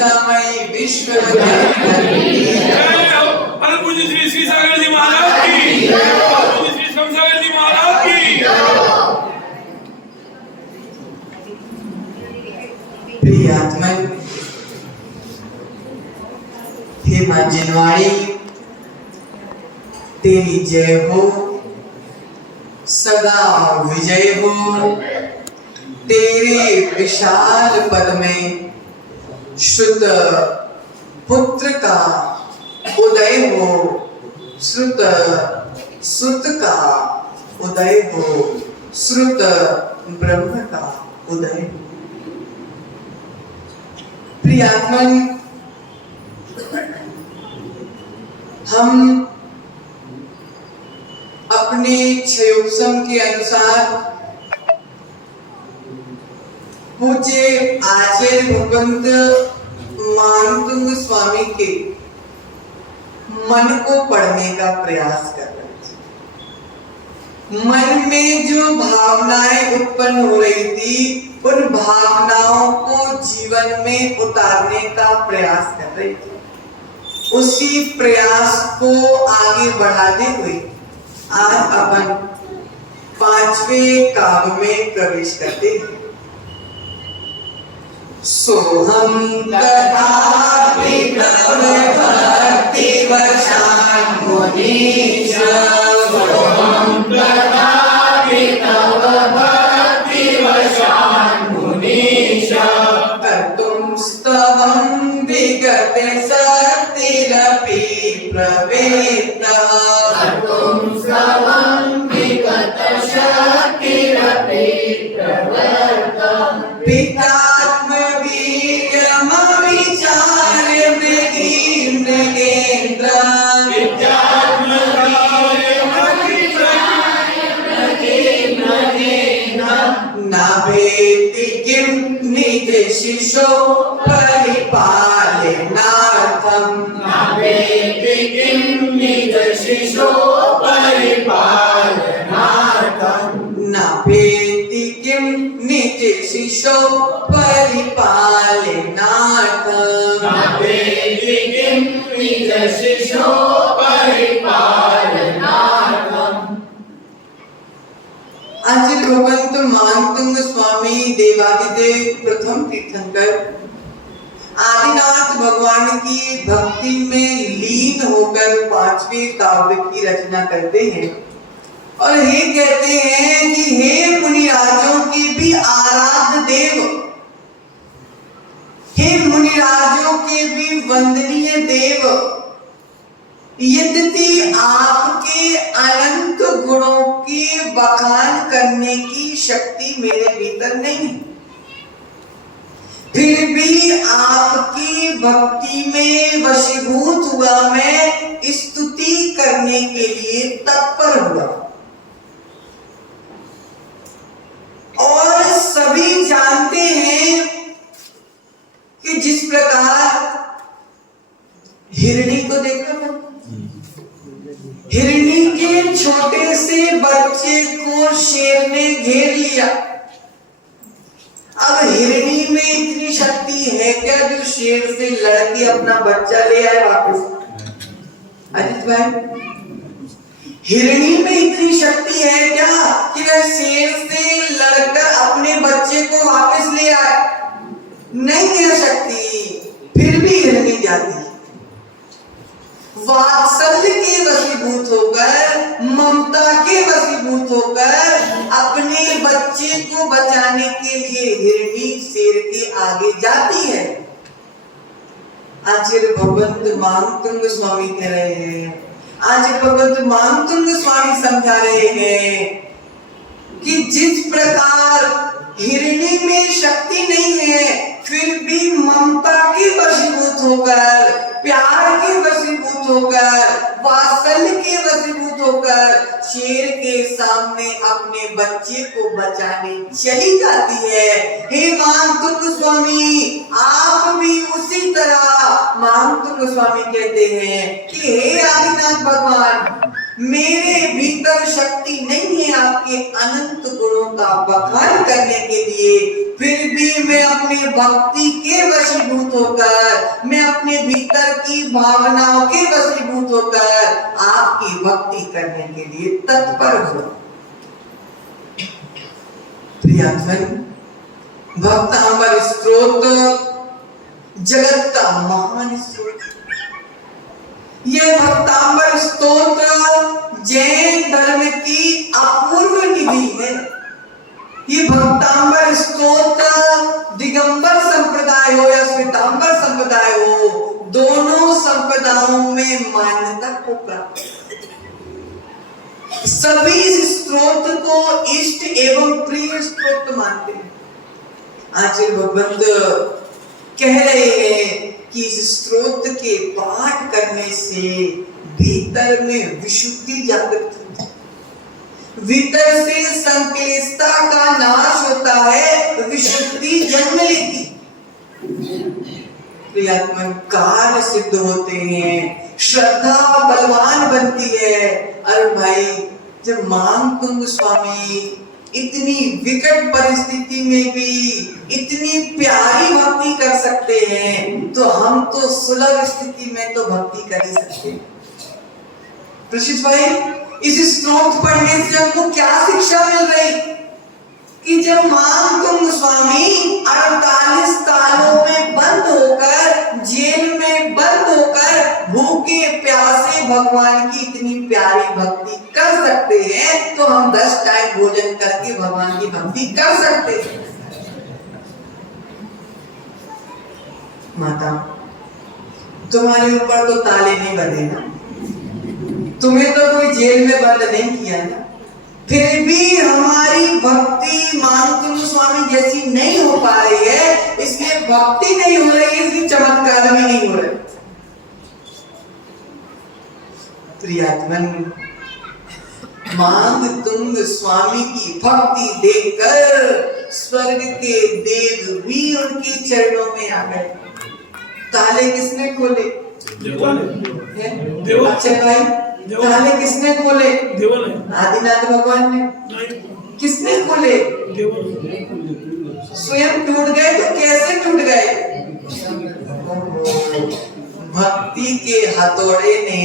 अहिंसामयी विश्व जननी परम पूज्य श्री श्री सागर जी महाराज की, परम पूज्य श्री शमसागर जी महाराज की। प्रिय आत्मन, हे मां जिनवाणी, तेरी जय हो, सदा विजय हो। तेरे विशाल पद में श्रुत पुत्र का उदय हो, श्रुत सुत का उदय हो, श्रुत ब्रह्म का उदय हो। प्रियात्मन, हम अपने क्षयोपम के अनुसार पूज्य आचार्य भगवंत मानतुंग स्वामी के मन को पढ़ने का प्रयास कर रहे थे। मन में जो भावनाएं उत्पन्न हो रही थी, उन भावनाओं को जीवन में उतारने का प्रयास कर रहे थे। उसी प्रयास को आगे बढ़ाते हुए आज अपन 5वें काव्य में प्रवेश करते हैं। सोहम तथापि तव भक्ति वशान मुनीश, सोहम तथापि तव भक्ति वशान मुनीश, कर्तुं स्तवं विगत शक्तिरपि प्रवेत्तः, कर्तुं स्तवं विगत शक्तिरपि प्रवेत्तः, नाभेति किं निज शिशो परिपालनार्थं, नाभेति किं निज शिशो परिपालनार्थं, नाभेति किं निज शिशो परिपालनार्थं, नाभेति किं निज शिशो परिपालनार्थं। आचार्य भगवंत मानतुंग स्वामी देवादिदेव प्रथम तीर्थंकर आदिनाथ भगवान की भक्ति में लीन होकर 5वें काव्य की रचना करते हैं और ये कहते हैं कि हे मुनिराजों के भी आराध्य देव, हे मुनिराजों के भी वंदनीय देव, यद्यपि आपके अनंत गुणों के बखान करने की शक्ति मेरे भीतर नहीं, फिर भी आपकी भक्ति में वशीभूत हुआ मैं स्तुति करने के लिए तत्पर हुआ। और सभी जानते हैं कि जिस प्रकार हिरणी को देखा था, हिरणी के छोटे से बच्चे को शेर ने घेर लिया। अब हिरणी में इतनी शक्ति है क्या जो शेर से लड़के अपना बच्चा ले आए वापस? अजित भाई, हिरणी में इतनी शक्ति है क्या कि वह शेर से लड़कर अपने बच्चे को वापस ले आए? नहीं है शक्ति, फिर भी हिरणी जाती। वात्सल्य के वशीभूत होकर, ममता के वशीभूत होकर अपने बच्चे को बचाने के लिए हिरणी शेर के आगे जाती है। आचार्य भगवंत मानतुंग स्वामी कह रहे हैं, आचार्य भगवंत मानतुंग स्वामी समझा रहे हैं कि जिस प्रकार हिरणी में शक्ति नहीं है, फिर भी ममता के वशीभूत होकर, प्यार के वशीभूत होकर, वात्सल्य के वशीभूत होकर शेर के सामने अपने बच्चे को बचाने चली जाती है। हे मानतुंग स्वामी, आप भी उसी तरह, मानतुंग स्वामी कहते हैं कि हे आदिनाथ भगवान, मेरे भीतर शक्ति नहीं है आपके अनंत गुणों का बखान करने के लिए, फिर भी मैं अपनी भक्ति के वशीभूत होकर, मैं अपने भीतर की भावनाओं के वशीभूत होकर आपकी भक्ति करने के लिए तत्पर हुआ। प्रियजन, भक्तामृत स्रोत जगत का महान स्रोत, यह भक्तामृत स्तोत्र जैन धर्म की अपूर्व निधि है। ये भक्तांबर स्तोत्र दिगंबर संप्रदाय हो या श्वेतांबर संप्रदाय हो, दोनों संप्रदायों में मान्यता को प्राप्त, सभी इस स्तोत्र को इष्ट एवं प्रिय स्तोत्र मानते हैं। आचार्य भगवंत कह रहे हैं कि इस स्तोत्र के पाठ करने से भीतर में विशुद्धि जागृत होती है, भीतर से संक्लेशता का नाश होता है, विशुद्धि जन्म लेती, क्रियात्मक कार्य सिद्ध होते हैं, श्रद्धा बलवान बनती है। अरे भाई, जब मानतुंग स्वामी इतनी विकट परिस्थिति में भी इतनी प्यारी भक्ति कर सकते हैं, तो हम तो सुलभ स्थिति में तो भक्ति कर ही सकते हैं। प्रशिष भाई, इस स्तोत्र पढ़ने से हमको क्या शिक्षा मिल रही कि जब मानतुंग स्वामी 48 तालों में बंद होकर, जेल में बंद होकर, भूखे प्यासे भगवान की इतनी प्यारी भक्ति कर सकते हैं, तो हम 10 टाइम भोजन करके भगवान की भक्ति कर सकते हैं। माता, तुम्हारे ऊपर तो ताले नहीं बंधे ना, तुम्हें तो कोई जेल में बंद नहीं किया ना, फिर भी हमारी भक्ति मानतुंग स्वामी जैसी नहीं हो पा रही है, इसलिए भक्ति नहीं हो रही है, इसलिए चमत्कार भी नहीं हो रहे। प्रियात्मन, मानतुंग स्वामी की भक्ति देखकर स्वर्ग के देव भी उनके चरणों में आ गए। ताले किसने खोले? अच्छा भाई, ताले किसने खोले? आदिनाथ भगवान ने। किसने खोले? स्वयं टूट गए तो कैसे टूट गए? भक्ति के हथौड़े ने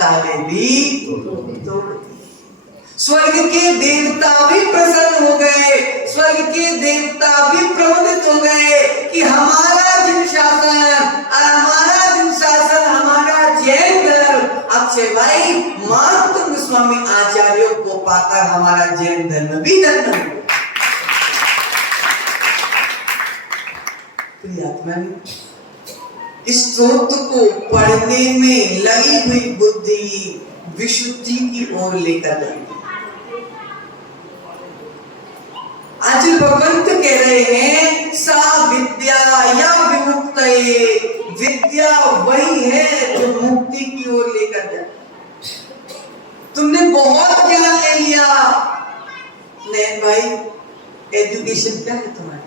ताले भी तोड़ दिए। स्वर्ग के देवता भी प्रसन्न हो गए, स्वर्ग के देवता भी प्रमुदित हो गए कि हमारा जिन शासन, हमारा जैन धर्म, अक्षय भाई मानतुंग स्वामी आचार्यों को पाकर हमारा जैन धर्म भी धर्म हो गया। प्रियात्मन, इस स्तोत्र को पढ़ने में लगी हुई बुद्धि विशुद्धि की ओर लेकर जाएगी। आज भगवंत कह रहे हैं, सा विद्या या विमुक्तये, विद्या वही है जो मुक्ति की ओर लेकर जाए। तुमने बहुत ज्ञान ले लिया। नैन भाई, एजुकेशन क्या है तुम्हारी?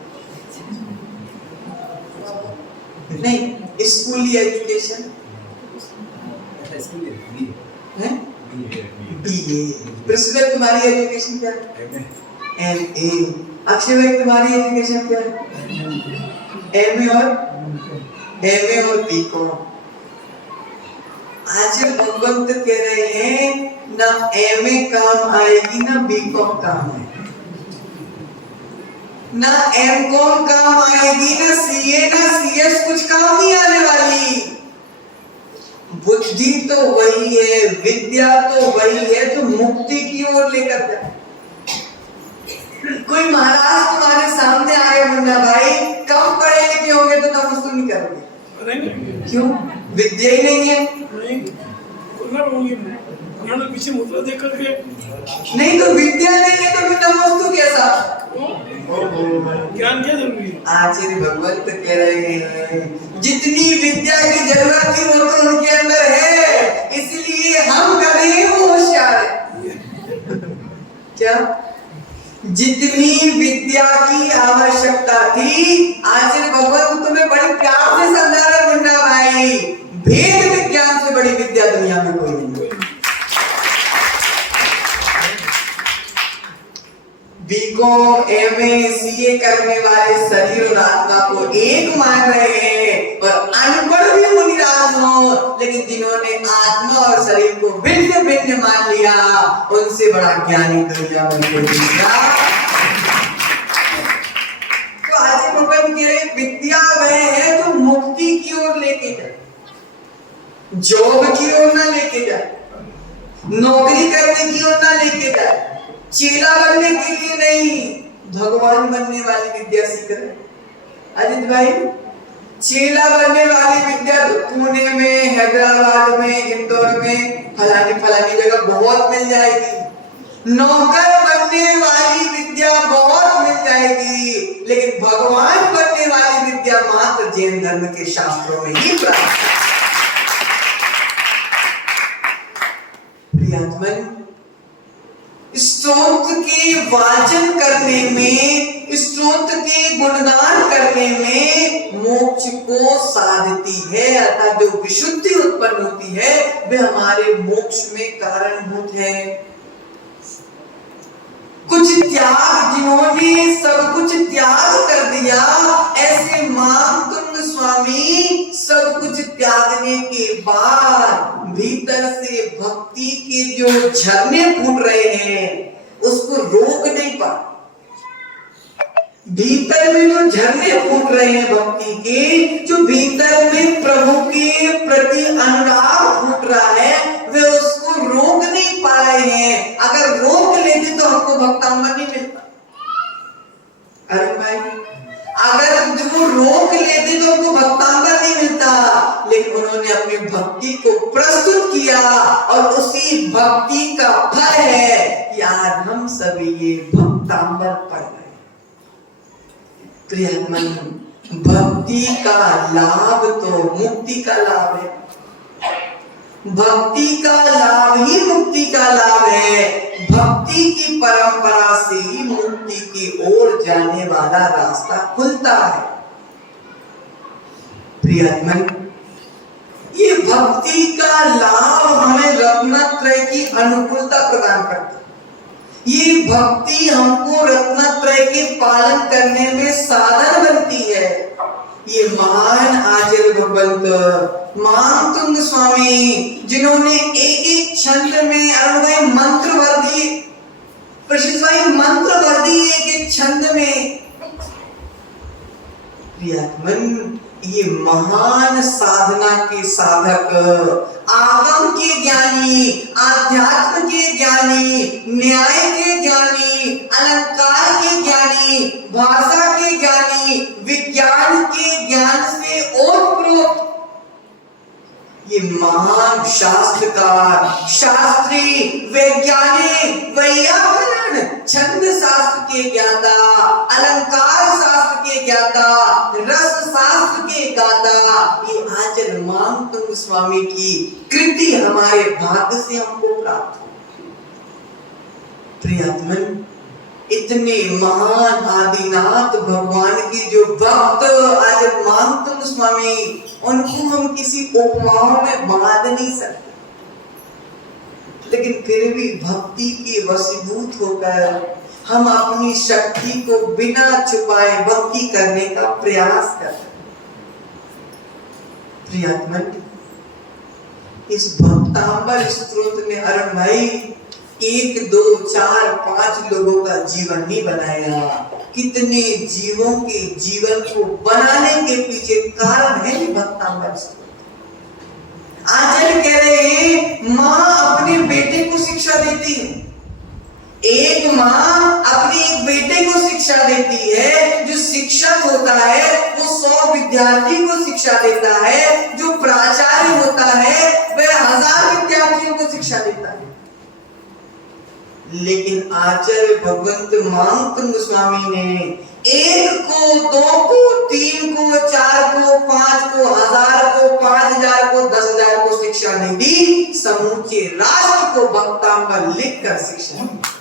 नहीं, स्कूली एजुकेशन है बीए। प्रिंसिपल, तुम्हारी एजुकेशन क्या है? एमए। अक्षय भाई, तुम्हारी एजुकेशन क्या है? एमए और बीकॉम। आज भगवंत कह रहे हैं, ना एमए काम आएगी ना बीकॉम काम आएगी, ना एमकॉम काम आएगी, ना सीए ना सीएस, कुछ काम नहीं आने वाली। बुद्धि तो वही है, विद्या तो वही है जो मुक्ति की ओर लेकर जाए। कोई महाराज तुम्हारे सामने आए, मुन्ना भाई कम पढ़े लिखे होंगे तो नमस्ते नहीं करोगे। क्यों? विद्या ही नहीं है। पीछे मुद्रा देख करके नहीं तो विद्या नहीं है तो फिर नमस्तु कैसा? ज्ञान क्या जरूरी है? आचार्य भगवंत कह रहे हैं, जितनी विद्या की जरूरत थी वो तो उनके अंदर है, इसलिए हम गधे वो होशियार है। क्या? जितनी विद्या की आवश्यकता थी, आचार्य भगवंत तुम्हें बड़ी प्यार से समझा रहे मुन्ना भाई, भेद विज्ञान से बड़ी विद्या दुनिया में कोई नहीं। बीकॉम एमए सीए करने वाले शरीर और आत्मा को एक मान रहे हैं, और अनपढ़ भी मुनिराज हो, लेकिन जिन्होंने आत्मा और शरीर को भिन्न भिन्न मान लिया, उनसे बड़ा ज्ञानी दुनिया में कोई दूसरा। तो आज भगवान कह रहे विद्या वह है जो मुक्ति की ओर लेके जाए, जॉब की ओर ना लेके जाए, नौकरी करने की ओर ना लेके जाए, चेला बनने के लिए नहीं, भगवान बनने वाली विद्या सीख रहे। अजित भाई, चेला बनने वाली विद्या तो पुणे में, हैदराबाद में, इंदौर में, फलानी फलानी जगह बहुत मिल जाएगी। नौकर बनने वाली विद्या बहुत मिल जाएगी, लेकिन भगवान बनने वाली विद्या मात्र जैन धर्म के शास्त्रों में ही प्राप्त है। प्रियात्मन, स्तोत्र के वाचन करने में, स्तोत्र के गुणगान करने में मोक्ष को साधती है, अर्थात जो विशुद्धि उत्पन्न होती है वह हमारे मोक्ष में कारणभूत है। कुछ त्याग, जिन्होंने सब कुछ त्याग कर दिया, ऐसे मानतुंग स्वामी सब कुछ त्यागने के बाद भीतर से भक्ति के जो झरने फूट रहे हैं उसको रोक नहीं पा। भीतर में जो झरने फूट रहे हैं भक्ति के, जो भीतर में प्रभु के प्रति अनुराग फूट रहा है, वे उसको रोक नहीं पा रहे हैं। अगर रोक लेते तो हमको भक्तांबर नहीं मिलता। अरे भाई, अगर वो रोक लेते तो हमको भक्तांबर नहीं मिलता, लेकिन उन्होंने अपनी भक्ति को प्रस्तुत किया, और उसी भक्ति का फल है कि आज हम सभी ये भक्तांबर पढ़ रहे हैं। प्रियमन, भक्ति का लाभ तो मुक्ति का लाभ है, भक्ति का लाभ ही मुक्ति का लाभ है। भक्ति की परंपरा से ही मुक्ति की ओर जाने वाला रास्ता खुलता है। प्रियमन, ये भक्ति का लाभ हमें रत्नत्रय की अनुकूलता प्रदान करता है। ये भक्ति हमको रत्नत्रय के पालन करने में साधन बनती है। ये महान आचार्य भगवंत मानतुंग स्वामी, जिन्होंने एक एक छंद में अरुण भाई मंत्र भर दिए, प्रशिष भाई मंत्र भर दिए एक एक छंद में। प्रियतमन, ये महान साधना के साधक, आगम के ज्ञानी, आध्यात्म के ज्ञानी, न्याय के ज्ञानी, अलंकार के ज्ञानी, भाषा के ज्ञानी, विज्ञान के ज्ञान से ओतप्रोत ये महान शास्त्रकार, शास्त्री, वैज्ञानिक, वैयाकरण, छंद शास्त्र के ज्ञाता, अलंकार शास्त्र के ज्ञाता, रस शास्त्र के गाता, ये आचार्य मानतुंग स्वामी की कृति हमारे भाग्य से हमको प्राप्त हो। प्रियतमन, इतने महान आदिनाथ भगवान के जो भक्त आचार्य मानतुंग स्वामी, उनको हम किसी उपमाओं में बांध नहीं सकते, लेकिन फिर भी भक्ति के वशीभूत होकर हम अपनी शक्ति को बिना छुपाए भक्ति करने का प्रयास करते हैं। प्रियतमन, इस भक्तांबर स्तोत्र ने अरुण भाई 1, 2, 4, 5 लोगों का जीवन नहीं बनाया, कितने जीवों के जीवन को बनाने के पीछे कारण है ये भक्तांबर स्तोत्र। आचार्य कह रहे हैं, माँ अपने बेटे को शिक्षा देती है, एक माँ अपने एक बेटे को शिक्षा देती है। जो शिक्षक होता है वो 100 विद्यार्थी को शिक्षा देता है, जो प्राचार्य होता है वह 1000 विद्यार्थियों को शिक्षा देता है। लेकिन आचार्य भगवंत मानतुंग स्वामी ने 1 को, 2 को, 3 को, 4 को, 5 को, 1000 को, 5000 को, 10,000 को शिक्षा नहीं दी, समूचे राष्ट्र को भक्तांबर लिखकर शिक्षा दी।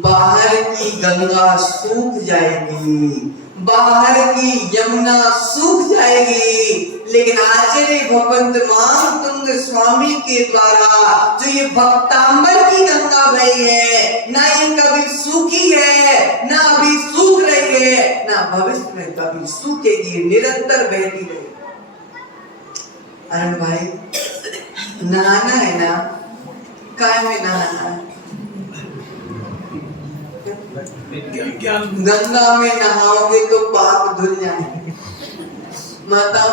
बाहर की गंगा सूख जाएगी, बाहर की यमुना सूख जाएगी, लेकिन आचार्य भगवंत मानतुंग स्वामी के द्वारा जो ये भक्तांबर की गंगा बही है, ना ये कभी सूखी है, ना अभी सूख रही है, ना भविष्य में कभी सूखेगी, निरंतर बहती रहेगी। अरुण भाई, नहाना है ना, काय में नहाना है? गंगा में नहाओगे तो पाप धुल जाएंगे। माता,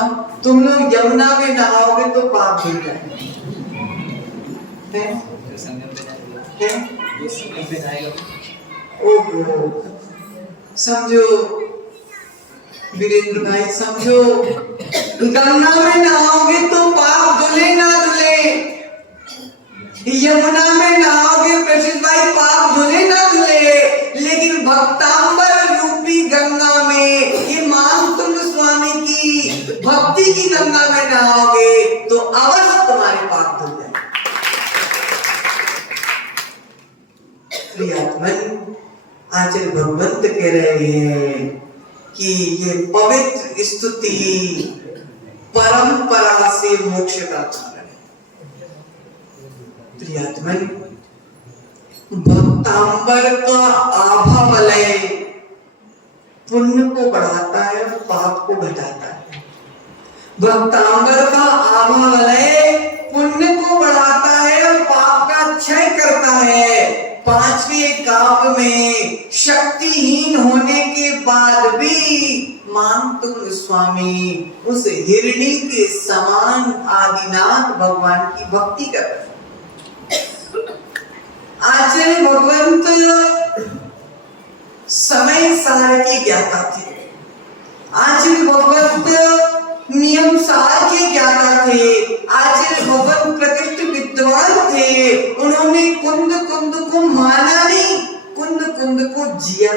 तुम लोग यमुना में नहाओगे तो पाप धुल जाएंगे। ओहो, समझो वीरेंद्र भाई, समझो, गंगा में नहाओगे तो पाप धुले ना धुले, यमुना में नहाओगे प्रसिद्ध भाई पाप धुले ना धुले, लेकिन भक्तांबर रूपी गंगा में, ये मानतुंग स्वामी की भक्ति की गंगा में नहाओगे तो अवश्य तुम्हारे पाप धुल जाएंगे। प्रियात्मन, आचार्य भगवंत कह रहे हैं कि ये पवित्र स्तुति परंपरा से मोक्ष का कारण है। प्रियात्मन, भक्तांबर का आभा वलय पुण्य को बढ़ाता है और पाप को घटाता है। भक्तांबर का आभा वलय पुण्य को बढ़ाता है और पाप का क्षय करता है। पांचवें काव्य में शक्तिहीन होने के बाद भी मानतुंग स्वामी उस हिरणी के समान आदिनाथ भगवान की भक्ति कर रहे हैं। आचार्य भगवंत समय सार के ज्ञाता थे। आचार्य भगवंत नियम सार के ज्ञाता थे। आचार्य भगवंत प्रकृष्ट विद्वान थे। उन्होंने कुंद कुंद को माना नहीं, कुंद कुंद को जिया।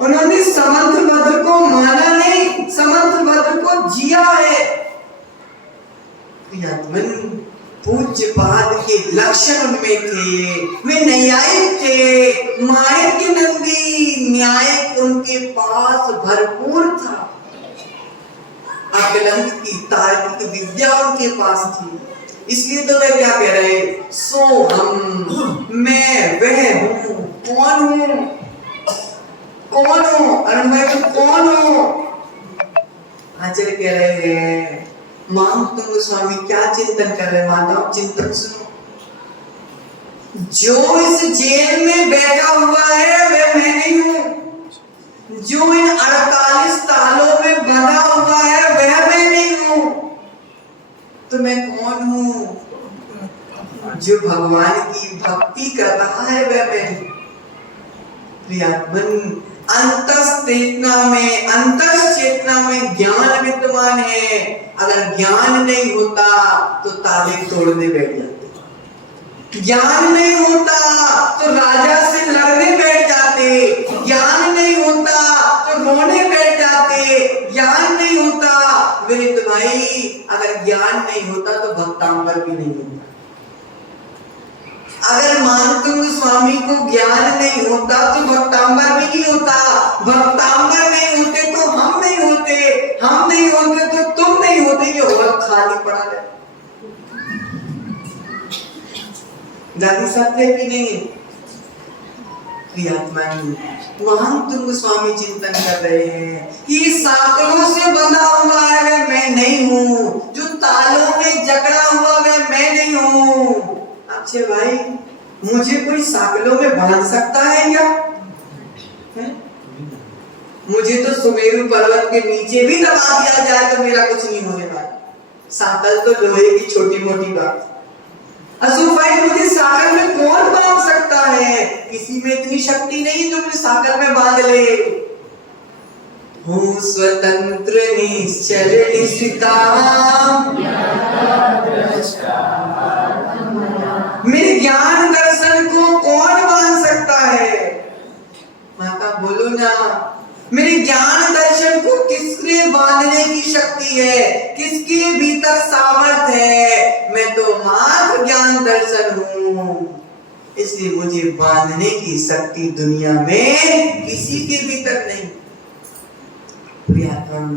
उन्होंने समंत भद्र को माना नहीं, समंत भद्र को जिया है। प्रियतमन, पूज्यपाद के लक्षण उनमें थे। वे न्यायिक थे, माणिक्य नंदी न्यायिक उनके पास भरपूर था। अकलंक की तार्किक विद्या उनके पास थी। इसलिए तो वे क्या कह रहे, सो हम, मैं वह हूं। कौन हूं? कौन हो? अरुण भाई, तुम कौन हो? आचार्य कह रहे हैं, मानतुंग स्वामी क्या चिंतन कर रहे हैं? माताओं, चिंतन सुनो। जो इस जेल में बैठा हुआ है वह मैं नहीं हूं। जो इन 48 तालों में बंधा हुआ है वह मैं नहीं हूं। तो मैं कौन हूं? जो भगवान की भक्ति कर रहा है वह मैं हूं। प्रियात्मन, अंतस चेतना में ज्ञान विद्यमान है। अगर ज्ञान नहीं होता तो ताले तोड़ने बैठ जाते। ज्ञान नहीं होता तो राजा से लड़ने बैठ जाते। ज्ञान नहीं होता तो रोने बैठ जाते। ज्ञान नहीं होता विनित भाई, अगर ज्ञान नहीं होता तो भक्तांबर भी नहीं होता। अगर मानतुंग स्वामी को ज्ञान नहीं होता तो भक्तांबर भी नहीं होता। भक्तांबर नहीं होते तो हम नहीं होते। हम नहीं होते तो तुम नहीं होते। ये और खाली पड़ा है। दादी सत्य है कि नहीं? प्रियतमन, मानतुंग स्वामी चिंतन कर रहे हैं कि साकलों से बंधा हुआ है वह मैं नहीं हूं। जो तालों में जकड़ा हुआ वह मैं नहीं हूं। अच्छे भाई, मुझे कोई साकलों में बांध सकता है क्या? मुझे तो सुमेरु पर्वत के नीचे भी दबा दिया जाए तो मेरा कुछ नहीं होने वाला। साकल तो लोहे की छोटी मोटी बात। असुर भाई, मुझे साकल में कौन बांध सकता है? किसी में इतनी शक्ति नहीं जो मुझे साकल में बांध ले। हूँ स्वतंत्र निश्चल निष्ठा, मेरे ज्ञान दर्शन को कौन बांध सकता है? माता बोलो ना, मेरे ज्ञान दर्शन को किसने बांधने की शक्ति है? किसके भीतर सामर्थ्य है? मैं तो मात्र ज्ञान दर्शन हूं। इसलिए मुझे बांधने की शक्ति दुनिया में किसी के भीतर नहीं। प्रियतम,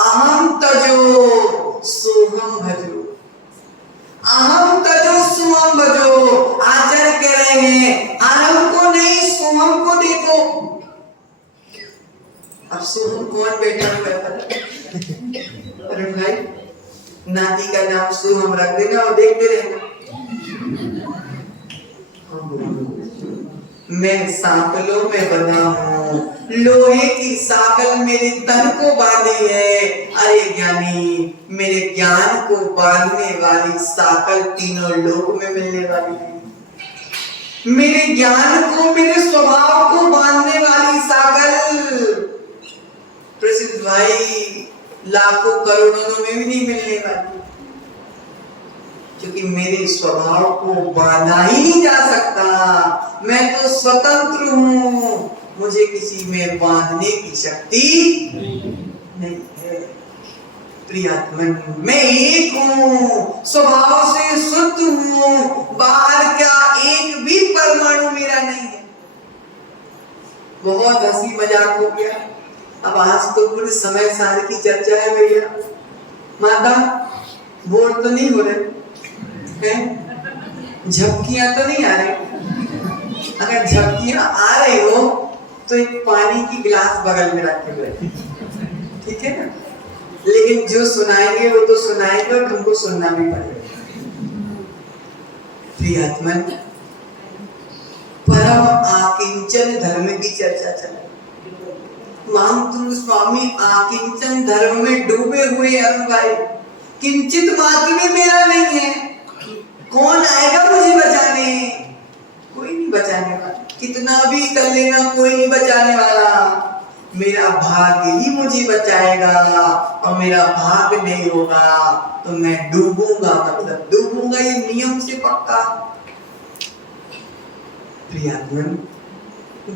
अहम तजो सोहम भजो, अहम तजो सोहम भजो। आचार्य कह रहे हैं अहम को नहीं सोहम को देखो। अब सोहम कौन बैठा हुआ है पता? अरे भाई, नाती का नाम सोहम रख देना और देखते रहना। मैं सांकलों में बंधा हूँ, लोहे की साकल मेरे तन को बांधी है। अरे ज्ञानी, मेरे ज्ञान को बांधने वाली साकल तीनों लोक में मिलने वाली है। मेरे ज्ञान को, मेरे स्वभाव को बांधने वाली साकल प्रसिद्ध भाई लाखों करोड़ों में भी नहीं मिलने वाली, क्योंकि मेरे स्वभाव को बांधा ही नहीं जा सकता। मैं तो स्वतंत्र हूँ, मुझे किसी में बांधने की शक्ति नहीं है। प्रियतमन, मैं एक हूँ, स्वभाव से शुद्ध हूँ, बाहर का एक भी परमाणु मेरा नहीं है। बहुत हंसी मजाक हो गया। अब आज तो पूरे समय सार की चर्चा है भैया। माता बोर तो नहीं हो रहे हैं? झपकियां तो नहीं आ रही? अगर झपकियां आ रही हो तो एक पानी की गिलास बगल में रखे हुए, ठीक है ना? लेकिन जो सुनाएंगे वो तो सुनाएंगे और तुमको सुनना भी पड़ेगा। प्रियतमन, परम आकिंचन धर्म की चर्चा चल रही। महामंत्र स्वामी आकिंचन धर्म में डूबे हुए अनुगामी, किंचित मात्र भी मेरा नहीं है। कौन आएगा मुझे बचाने? कोई नहीं बचाने वाला, कितना भी कर लेना कोई नहीं बचाने वाला। मेरा भाग्य ही मुझे बचाएगा, और मेरा भाग्य नहीं होगा तो मैं डूबूंगा, मतलब डूबूंगा, ये नियम से पक्का। प्रियतमन,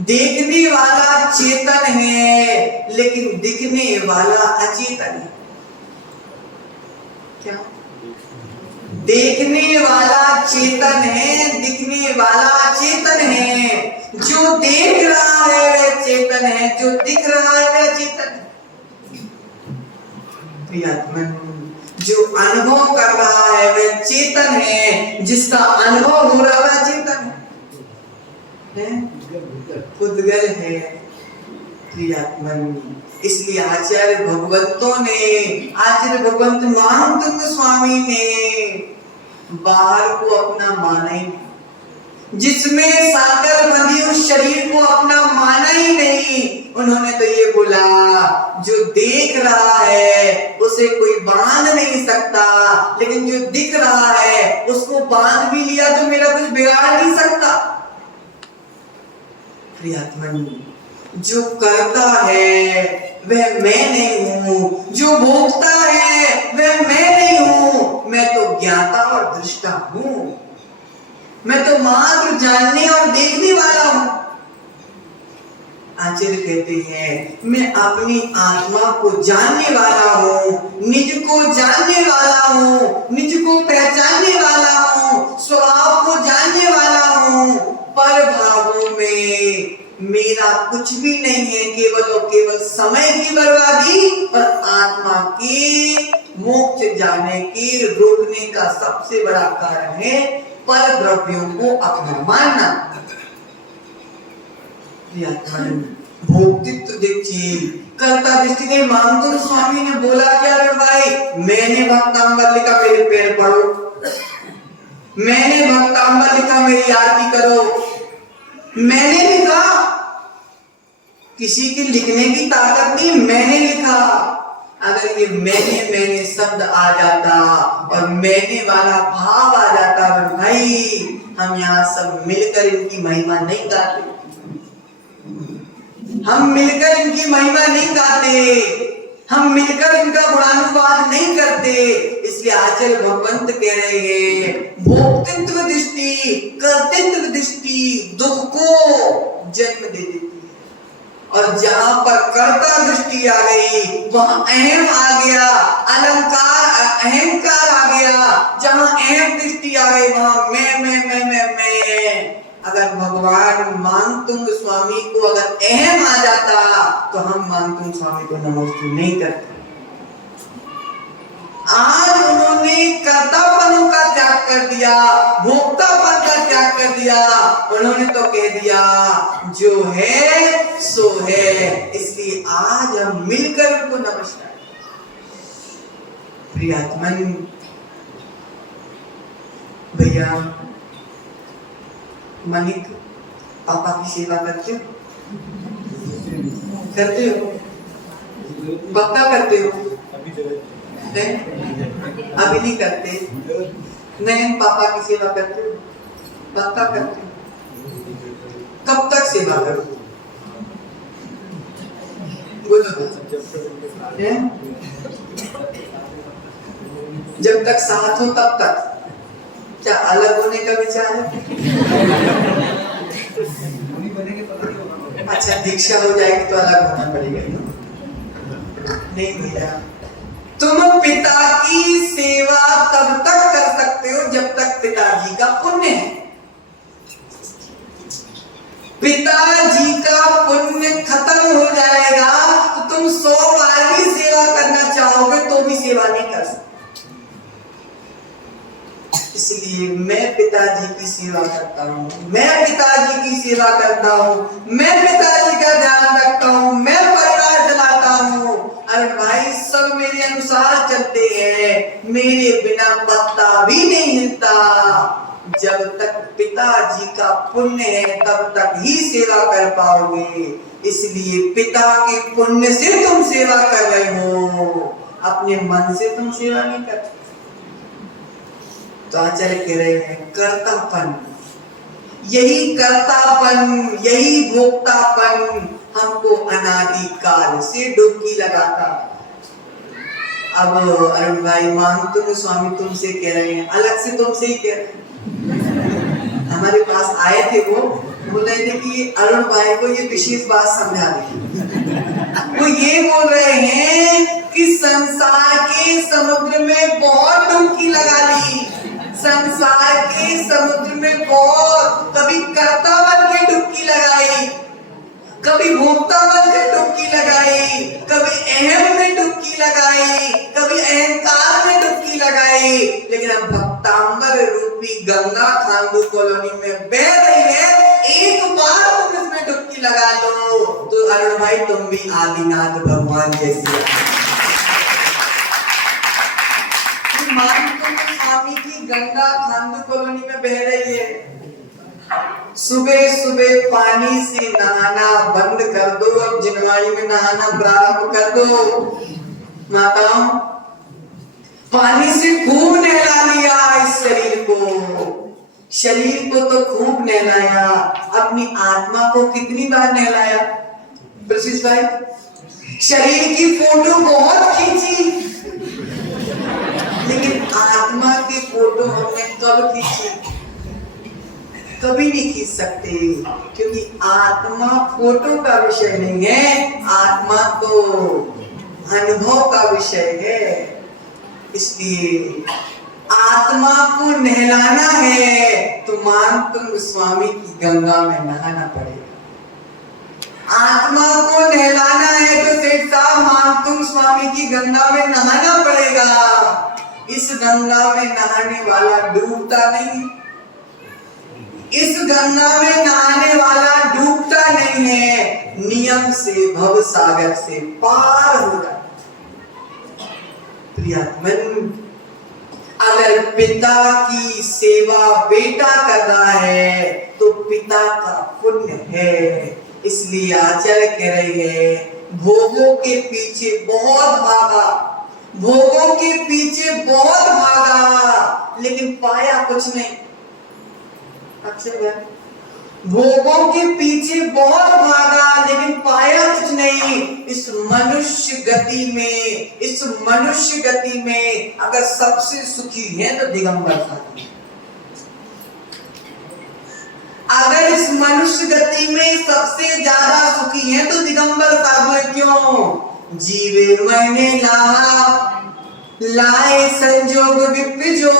देखने वाला चेतन है लेकिन दिखने वाला अचेतन है। क्या? देखने वाला चेतन है, दिखने वाला अचेतन है। जो देख रहा है वह चेतन है, जो दिख रहा है वह चेतन है। प्रियतमन, जो अनुभव कर रहा है वह चेतन है, जिसका अनुभव हो रहा है चेतन है, उद्गल है। प्रियतमन, इसलिए आचार्य भगवंतों ने, आचार्य भगवंत महामंत्र स्वामी ने बाहर को अपना माना ही नहीं, जिसमें साकर बंधी उस शरीर को अपना माना ही नहीं। उन्होंने तो ये बोला जो देख रहा है उसे कोई बांध नहीं सकता, लेकिन जो दिख रहा है उसको बांध भी लिया तो मेरा कुछ बिगाड़ नहीं सकता। प्रियतमन, जो करता है वह मैं नहीं हूँ, जो भोगता है वह मैं नहीं हूँ। मैं तो ज्ञाता और दृष्टा हूँ, मैं तो मात्र जानने और देखने वाला हूँ। आचार्य कहते हैं मैं अपनी आत्मा को जानने वाला हूँ, निज को जानने वाला हूँ, निज को पहचानने वाला हूँ, स्वभाव को जानने वाला हूँ। पर भावों में मेरा कुछ भी नहीं है, केवल और केवल समय की बर्बादी और आत्मा के मोक्ष जाने के रोकने का सबसे बड़ा कारण है पर द्रव्यों को अपना मानना। भोक्तित्व दीक्षी कर्ता दृष्टि ने महामंत्र स्वामी ने बोला क्या रे भाई, मैंने भक्तांबर लिखा मेरे पैर पढ़ो, मैंने भक्तांबर लिखा मेरी आरती करो। मैंने लिखा, किसी की लिखने की ताकत नहीं, मैंने लिखा। अगर ये मैंने शब्द आ जाता और मैंने वाला भाव आ जाता तो भाई हम यहाँ सब मिलकर इनकी महिमा नहीं गाते, हम मिलकर इनकी महिमा नहीं गाते, हम मिलकर इनका गुणानुवाद नहीं करते। इसलिए आचार्य भगवंत कह रहे हैं भोक्तृत्व दृष्टि, कर्तृत्व दृष्टि दुख को जन्म दे देती है, और जहां पर कर्ता दृष्टि आ गई वहां अहम आ गया, अलंकार अहंकार आ गया। जहां अहम दृष्टि आ गई वहां मैं अगर भगवान मानतुंग स्वामी को अगर अहम आ जाता तो हम मानतुंग स्वामी को नमस्ते नहीं करते। आज उन्होंने कर्तापनों का त्याग कर दिया, भोक्तापन का त्याग कर दिया। उन्होंने तो कह दिया जो है सो है, इसलिए आज हम मिलकर उनको नमस्कार। प्रियात्मन भैया मनिक, पापा की सेवा करते हो? करते हो? पक्का करते हो? अभी नहीं करते? नहीं, पापा की सेवा करते हो? पक्का करते हो? कब तक सेवा करो? बोलो। जब तक साथ हो तब तक। क्या अलग होने का विचार है? अच्छा, दीक्षा हो जाएगी तो अलग होना पड़ेगा। नहीं भैया, तुम पिता की सेवा तब तक कर सकते हो जब तक पिताजी का पुण्य है। पिताजी का पुण्य खत्म हो जाएगा तो तुम 100 बार भी सेवा करना चाहोगे तो भी सेवा नहीं कर सकते। इसलिए मैं पिताजी की सेवा करता हूँ, मैं पिताजी की सेवा करता हूँ, मैं पिताजी का ध्यान रखता हूँ, मैं परिवार चलाता हूँ। अरे भाई, सब मेरे अनुसार चलते हैं, मेरे बिना पत्ता भी नहीं हिलता। जब तक पिताजी का पुण्य है तब तक ही सेवा कर पाओगे। इसलिए पिता के पुण्य से तुम सेवा कर रहे हो, अपने मन से तुम सेवा नहीं करते। तो आचार्य कह रहे हैं कर्तापन, यही कर्तापन, यही भोक्तापन हमको अनादि काल से डुबकी लगाता। अब अरुण भाई मानतुंग स्वामी तुमसे कह रहे हैं, अलग से तुमसे ही कह रहे हैं। हमारे पास आए थे, वो बोल रहे थे कि अरुण भाई को ये विशेष बात समझा दे। वो ये बोल रहे हैं कि संसार के समुद्र में बहुत डुबकी लगा ली, संसार के समुद्र में बहुत, कभी कर्ता बन के डुबकी लगाई, कभी भोक्ता बन के डुबकी लगाई, कभी अहम में डुबकी लगाई, कभी अहंकार में डुबकी लगाई, लेकिन अब भक्तांबर रूपी गंगा खांडू कॉलोनी में बह रही है। एक बार तुम इसमें डुबकी लगा लो तो अरुण भाई तुम भी आदिनाथ भगवान जैसे। मानतुंग स्वामी की गंगा खांडू कॉलोनी में बह रही है। सुबह सुबह पानी से नहाना बंद कर दो, अब जनवरी में नहाना प्रारंभ कर दो। माताओं, पानी से खूब नहला लिया इस शरीर को, शरीर को तो खूब नहलाया, अपनी आत्मा को कितनी बार नहलाया प्रशिष भाई? शरीर की फोटो बहुत खींची, लेकिन आत्मा की फोटो हमने कब खींची? कभी नहीं खींच सकते, क्योंकि आत्मा फोटो का विषय नहीं है, आत्मा तो अनुभव का विषय है। इसलिए आत्मा को नहलाना है तो मानतुंग स्वामी की गंगा में नहाना पड़ेगा। आत्मा को नहलाना है तो सेठ साहब मानतुंग स्वामी की गंगा में नहाना पड़ेगा। इस गंगा में नहाने वाला डूबता नहीं, इस गंगा में नहाने वाला डूबता नहीं है, नियम से भव सागर से पार हो जाता। प्रियतमन, अगर पिता की सेवा बेटा कर रहा है तो पिता का पुण्य है। इसलिए आचार्य कह रहे हैं भोगों के पीछे बहुत भागा, भोगों के पीछे बहुत भागा, लेकिन पाया कुछ नहीं। अक्षर भोगों के पीछे बहुत भागा लेकिन पाया कुछ नहीं। इस मनुष्य गति में अगर सबसे सुखी है तो दिगंबर साधु। अगर इस मनुष्य गति में सबसे ज्यादा सुखी है तो दिगंबर साधु है। क्यों? जीवे मैंने लाए संजोग विप्र जो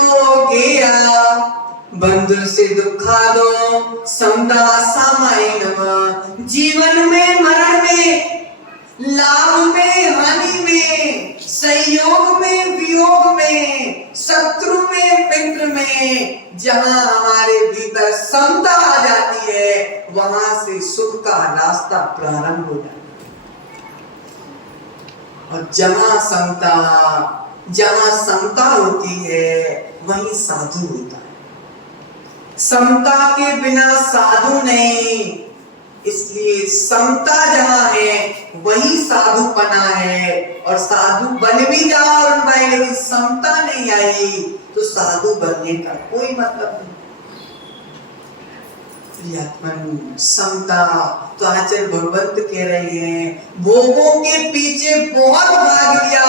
गया, बंधु से दुखादो समदा सामायिनम। जीवन में मरण में, लाभ में हानि में, संयोग में वियोग में, शत्रु में मित्र में, जहां हमारे भीतर समता आ जाती है वहां से सुख का रास्ता प्रारंभ हो जाता है। और जहां समता होती है वहीं साधु होता है। समता के बिना साधु नहीं, इसलिए समता जहां है वही साधुपना है। और साधु बन भी जाओ और भाई लेकिन समता नहीं आई तो साधु बनने का कोई मतलब नहीं। प्रियात्मन समता, तो आचार्य भगवंत कह रहे हैं भोगों के पीछे बहुत भाग लिया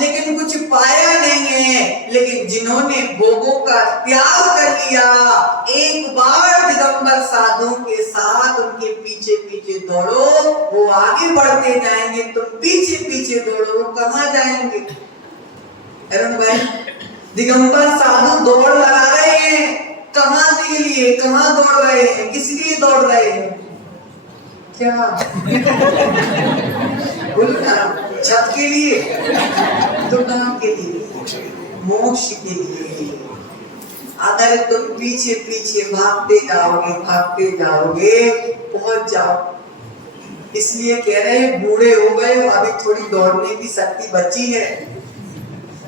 लेकिन कुछ पाया नहीं है। लेकिन जिन्होंने भोगों का त्याग कर लिया, एक बार दिगंबर साधु के साथ उनके पीछे पीछे दौड़ो, वो आगे बढ़ते जाएंगे, तुम पीछे पीछे दौड़ो, वो कहां जाएंगे? अरुण भाई, दिगंबर साधु दौड़ लगा रहे हैं, कहां के लिए, कहां दौड़ रहे हैं, किस लिए दौड़ रहे हैं? क्या बोलो ना, छत के लिए तो काम के लिए, मोक्ष के लिए। अगर तुम पीछे पीछे भागते जाओगे पहुंच जाओ। इसलिए कह रहे हैं बूढ़े हो गए, अभी थोड़ी दौड़ने की शक्ति बची है।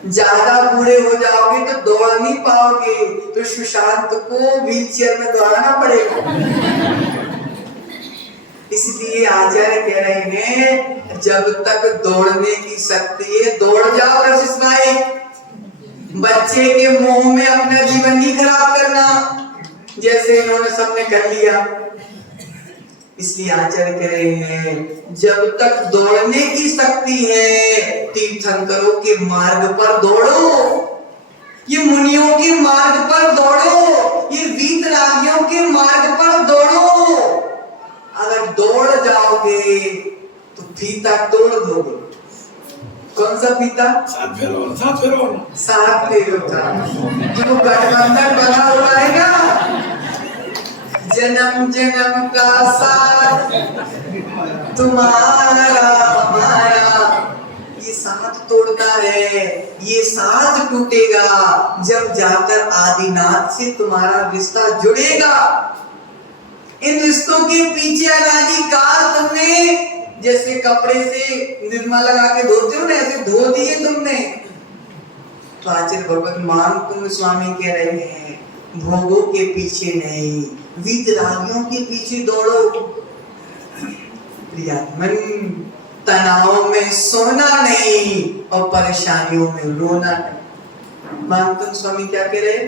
ज्यादा बूढ़े हो जाओगे तो दौड़ नहीं पाओगे, तो सुशांत को व्हीलचेयर में दौड़ाना पड़ेगा। इसलिए आचार्य कह रहे हैं जब तक दौड़ने की शक्ति है दौड़ जाओ रशिश भाई। बच्चे के मोह में अपना जीवन नहीं खराब करना जैसे इन्होंने सबने कर लिया। इसलिए आचार्य कह रहे हैं जब तक दौड़ने की शक्ति है तीर्थंकरों के मार्ग पर दौड़ो, ये मुनियों के मार्ग पर दौड़ो, ये वीतरागियों के मार्ग पर दौड़ो। अगर दौड़ जाओगे तो फीता तोड़ दोगे। कौन सा फीता? सात फेरों का जो गठबंधन बना हुआ है ना, जन्म जन्म का साथ तुम्हारा हमारा, ये साथ तोड़ना है। ये साथ टूटेगा जब जाकर आदिनाथ से तुम्हारा रिश्ता जुड़ेगा। इन रिश्तों के पीछे अनादि काल तुमने जैसे कपड़े से निरमा लगा के धोते हो ना, ऐसे धो दिए तुमने। तो आचार्य भगवत मान तुम स्वामी कह रहे हैं भोगों के पीछे नहीं, वीतरागियों के पीछे दौड़ो। प्रियात्मन, तनाव में सोना नहीं और परेशानियों में रोना नहीं। मान तुम स्वामी क्या कह रहे?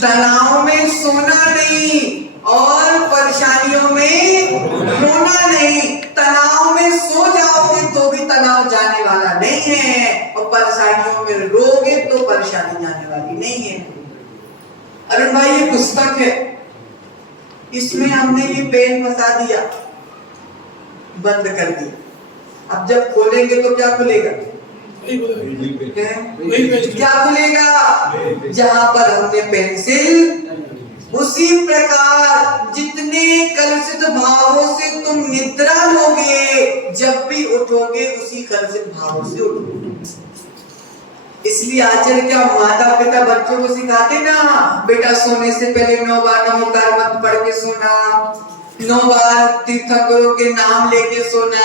तनाव में सोना नहीं और परेशानियों में रोना नहीं। तनाव में सो जाओगे तो भी तनाव जाने वाला नहीं है, और परेशानियों में रोगे तो परेशानी जाने वाली नहीं है। अरुण भाई, ये पुस्तक है, इसमें हमने ये पेन फंसा दिया, बंद कर दिया। अब जब खोलेंगे तो क्या खुलेगा? क्या खुलेगा? जहां पर हमने पेंसिल, उसी प्रकार जितने कलुषित भावों से तुम निद्रा लोगे, जब भी उठोगे उसी कलुषित भावों से उठोगे। इसलिए आचार्य क्या माता पिता बच्चों को सिखाते ना, बेटा सोने से पहले 9 बार नमोकार मंत्र पढ़ के सोना, 9 बार तीर्थंकरों के नाम लेके सोना,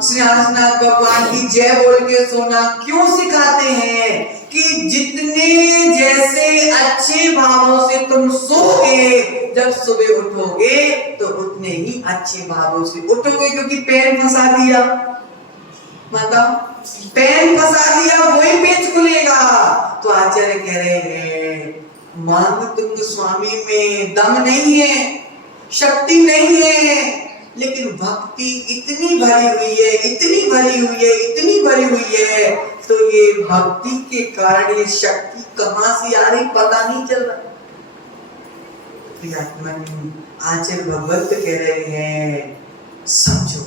श्रीनाथ भगवान की जय बोल के सोना। क्यों सिखाते हैं? कि जितने जैसे अच्छे भावों से तुम सोओगे, जब सुबह उठोगे तो उतने ही अच्छे भावों से उठोगे, क्योंकि पेन फंसा दिया। मतलब पेन फंसा दिया, वही पेज खुलेगा। तो आचार्य कह रहे हैं मांग तुम स्वामी में दम नहीं है, शक्ति नहीं है, लेकिन भक्ति इतनी भरी हुई है, इतनी भरी हुई है, इतनी भरी हुई है, तो ये भक्ति के कारण ये शक्ति कहां से आ रही पता नहीं चल रहा। आचार्य भगवत कह रहे हैं समझो,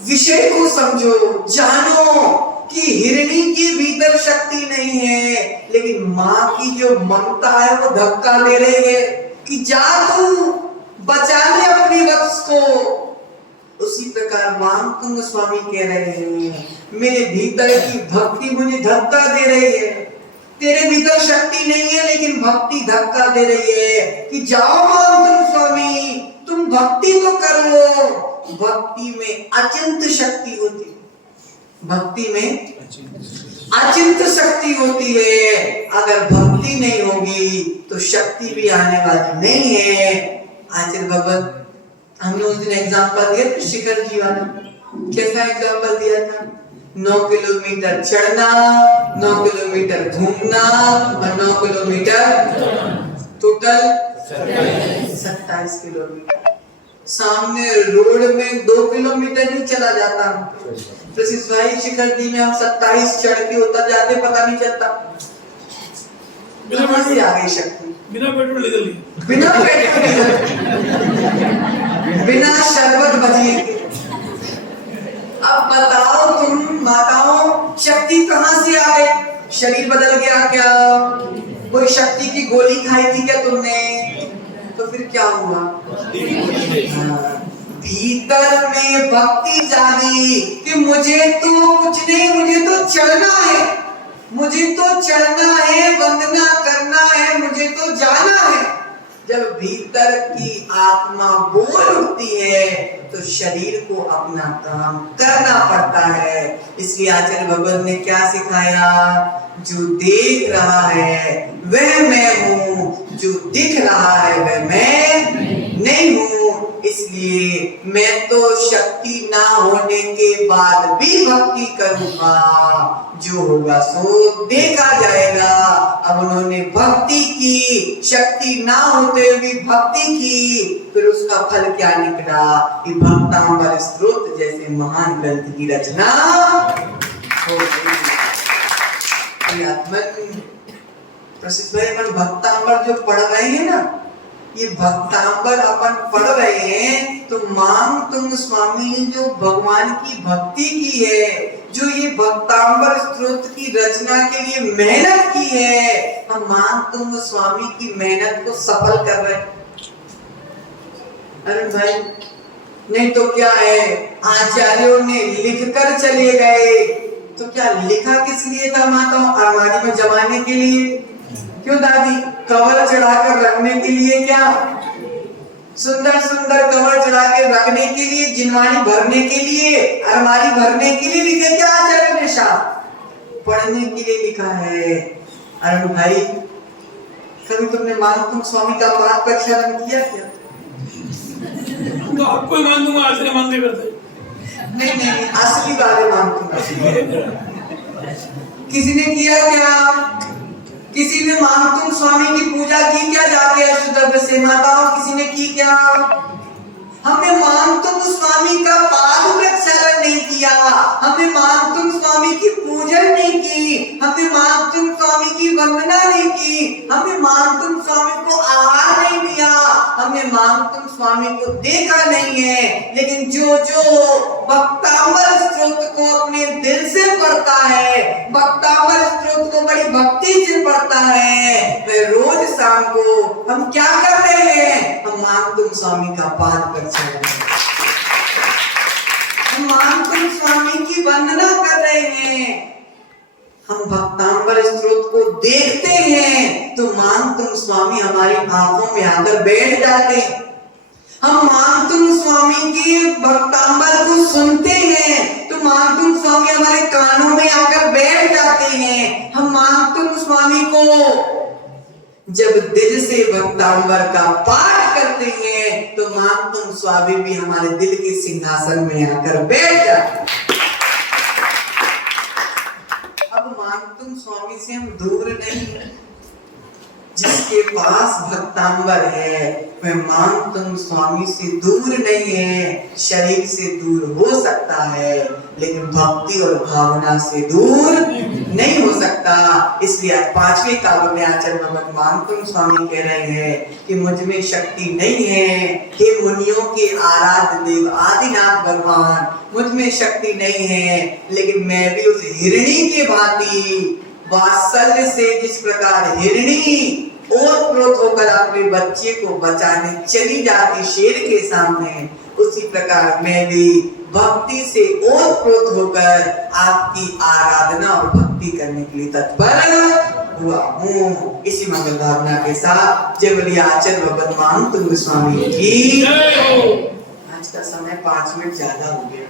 विषय को समझो, जानो कि हिरणी के भीतर शक्ति नहीं है, लेकिन माँ की जो ममता है वो धक्का दे रही है कि जा तू बचा ले अपनी वत्स को। उसी प्रकार मानतुंग स्वामी कह रहे हैं, मेरे भीतर की भक्ति मुझे धक्का दे रही है। तेरे भीतर शक्ति नहीं है, लेकिन भक्ति धक्का दे रही है कि जाओ मानतुंग स्वामी, तुम भक्ति तो करो। भक्ति में अचिंत शक्ति होती है, भक्ति में अचिंत शक्ति होती है। अगर भक्ति नहीं होगी तो शक्ति भी आने वाली नहीं है। आचार्य भगवत हमने उस दिन एग्जाम्पल दिया था, शिखर जी वाला। कैसा एग्जाम्पल दिया था? 9 किलोमीटर चढ़ना, 9 किलोमीटर घूमना और 9 किलोमीटर टोटल 27 किलोमीटर। सामने रोड में 2 किलोमीटर ही चला जाता। प्रसिद्ध भाई शिखर जी में हम 27 चढ़ के उतर जाते, पता नहीं चलता। कहां से आ गई शक्ति? बिना पेट्रोल डीजल के, बिना पेट्रोल डीजल, बिना शरबत भजिए के। अब बताओ तुम माताओं, शक्ति कहां से आ गई? शरीर बदल गया क्या? कोई शक्ति की गोली खाई थी क्या तुमने? तो फिर क्या हुआ? भीतर में भक्ति जागी कि मुझे तो कुछ नहीं, मुझे तो चलना है, मुझे तो चलना है, वंदना करना है, मुझे तो जाना है। जब भीतर की आत्मा बोल उठती है तो शरीर को अपना काम करना पड़ता है। इसलिए आचार्य भगवत ने क्या सिखाया? जो देख रहा है वह मैं हूँ, जो दिख रहा है वह मैं नहीं हूँ। इसलिए मैं तो शक्ति ना होने के बाद भी भक्ति करूंगा, जो होगा सो देखा जाएगा। अब उन्होंने भक्ति की, शक्ति ना होते हुए भी भक्ति की, फिर उसका फल क्या निकला? कि भक्तांबर स्तोत्र जैसे महान ग्रंथ की रचना हो गई। प्रसिद्ध भाई अपन भक्तांबर जो पढ़ रहे हैं ना, ये भक्तांबर अपन पढ़ रहे हैं तो मानतुंग स्वामी ने जो भगवान की भक्ति की है, जो ये भक्तांबर स्तोत्र की रचना के लिए मेहनत की है, हम मानतुंग स्वामी की मेहनत को सफल कर रहे हैं। अरे भाई, नहीं तो क्या है, आचार्यों ने लिखकर चले गए, तो क्या लिखा किस लिए था माताओं? अलमारी में जमाने के लिए? क्यों दादी? कवर चढ़ाकर रखने के लिए? क्या सुंदर सुंदर कवर चढ़ा के रखने के लिए, जिनवानी भरने के लिए, अलमारी भरने के लिए लिखे क्या आचार्य ने? शास्त्र पढ़ने के लिए लिखा है। अरे भाई, कभी तुमने मानतुंग स्वामी का पाठ पर श्रवण किया क्या? तो आपको ही मान दूंगा, आचार्य मानते करते। नहीं नहीं, असली वाले मानतुंग। किसी ने किया क्या? किसी ने मानतुंग स्वामी की पूजा की क्या जाके अष्टद्रव्य से? माताओं, किसी ने की क्या? हमने मानतुंग स्वामी का पाद प्रक्षालन नहीं किया, हमने मानतुंग स्वामी की पूजन नहीं की, हमने मानतुंग स्वामी की वंदना नहीं की, हमने मानतुंग स्वामी को आहार नहीं दिया, हमने मानतुंग स्वामी को देखा नहीं है। लेकिन जो जो भक्तांबर स्तोत्र को अपने दिल से पढ़ता है, भक्तांबर स्तोत्र को बड़ी भक्ति से पढ़ता है, वह रोज शाम को हम क्या कर रहे हैं? हम मानतुंग स्वामी का पाद कर रहे हैं, हम मानतुंग स्वामी की वंदना कर रहे हैं। हम भक्तांबर स्तोत्र को देखते हैं तो मानतुंग स्वामी हमारी आंखों में आकर बैठ जाते हैं। हम मानतुंग स्वामी के भक्तांबर को सुनते हैं तो मानतुंग स्वामी हमारे कानों में आकर बैठ जाते हैं। हम मानतुंग स्वामी को जब दिल से भक्तांबर का पाठ करते हैं तो मानतुंग स्वामी भी हमारे दिल के सिंहासन में आकर बैठ जाते हैं। अब मानतुंग स्वामी से हम दूर नहीं हैं। जिसके पास भक्तांबर है वह मानतुंग स्वामी से दूर नहीं है। शरीर से दूर हो सकता है लेकिन भक्ति और भावना से दूर नहीं हो सकता। इसलिए आज 5वें काव्य में आचार्य भगवत मानतुंग स्वामी कह रहे हैं कि मुझ में शक्ति नहीं है, हे मुनियों के आराध्य देव आदिनाथ भगवान, मुझ में शक्ति नहीं है, लेकिन मैं भी उस हिरणी के भांति वात्सल्य से जिस प्रकार हिरणी ओतप्रोत होकर अपने बच्चे को बचाने चली जाती शेर के सामने, उसी प्रकार मैं भी भक्ति से ओतप्रोत होकर आपकी आराधना और भक्ति करने के लिए तत्पर हुआ हूँ। इसी मंगल भावना के साथ जय बोलिए आचार्य भगवत मानतुंग स्वामी की। आज का समय 5 मिनट ज्यादा हो गया।